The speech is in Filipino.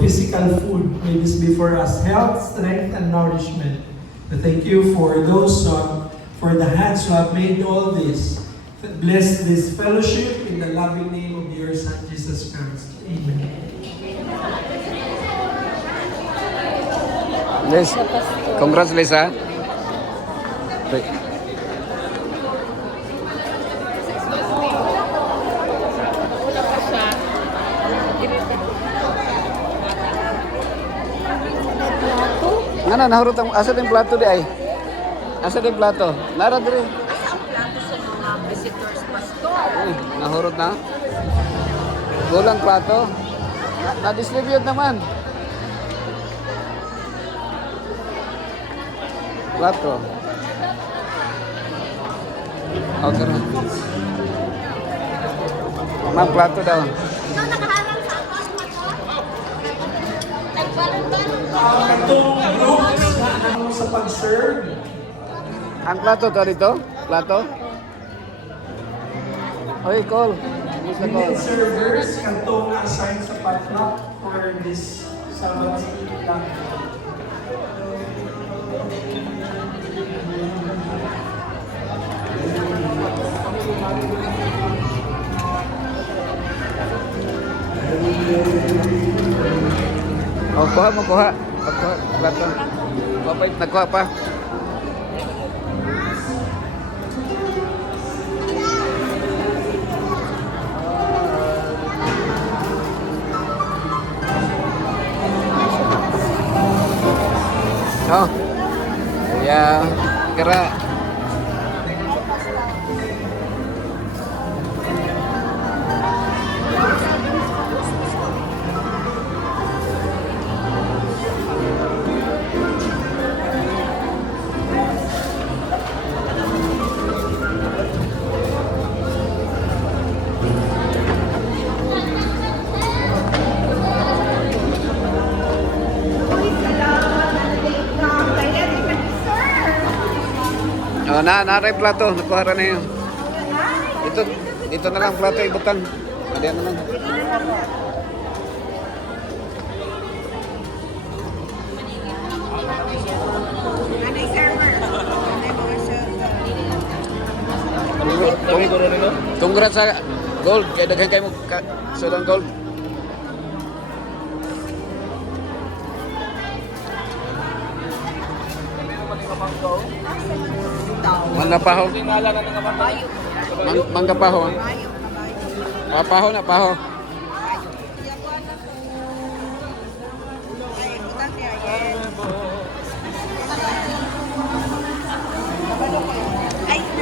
physical food. May this be for us health, strength, and nourishment. We thank you for those, for the hands who have made all this. Bless this fellowship in the loving name of your Son, Jesus Christ. Amen. Liz, congrats Liz ha. Nga na, nahurot ang, asa din plato di ay? Asa din plato? Nara diri. Asa ang plato sa mga visitors, Pastor? Uy, nahurot na. Kulang plato. Na-distribute naman. Plato. Okay na. Ma'am, plato daw. Ikaw nakaharang sa ako, Pastor? Nagbalon-balon ko. Katong groups na sa pag-serve. Ang plato to dito? Plato? Oy, call. Miss na We call. need servers katong assigned sa potluck for this Sabbath lang. Oh, kuha mo, kuha. Kuha, plato. Kuha pa, nagkuha pa. Oh. Ya, kira. Oh, naray plato, nakuha na yun. Dito na lang plato ibutang. Adiyan na lang. Anay server. Anay mga server. Congrats sa gold. Kaya daghan kayo mo sudang gold. Manggapaho. Manggapaho. Paho na paho. Ay, butas niya. Yes.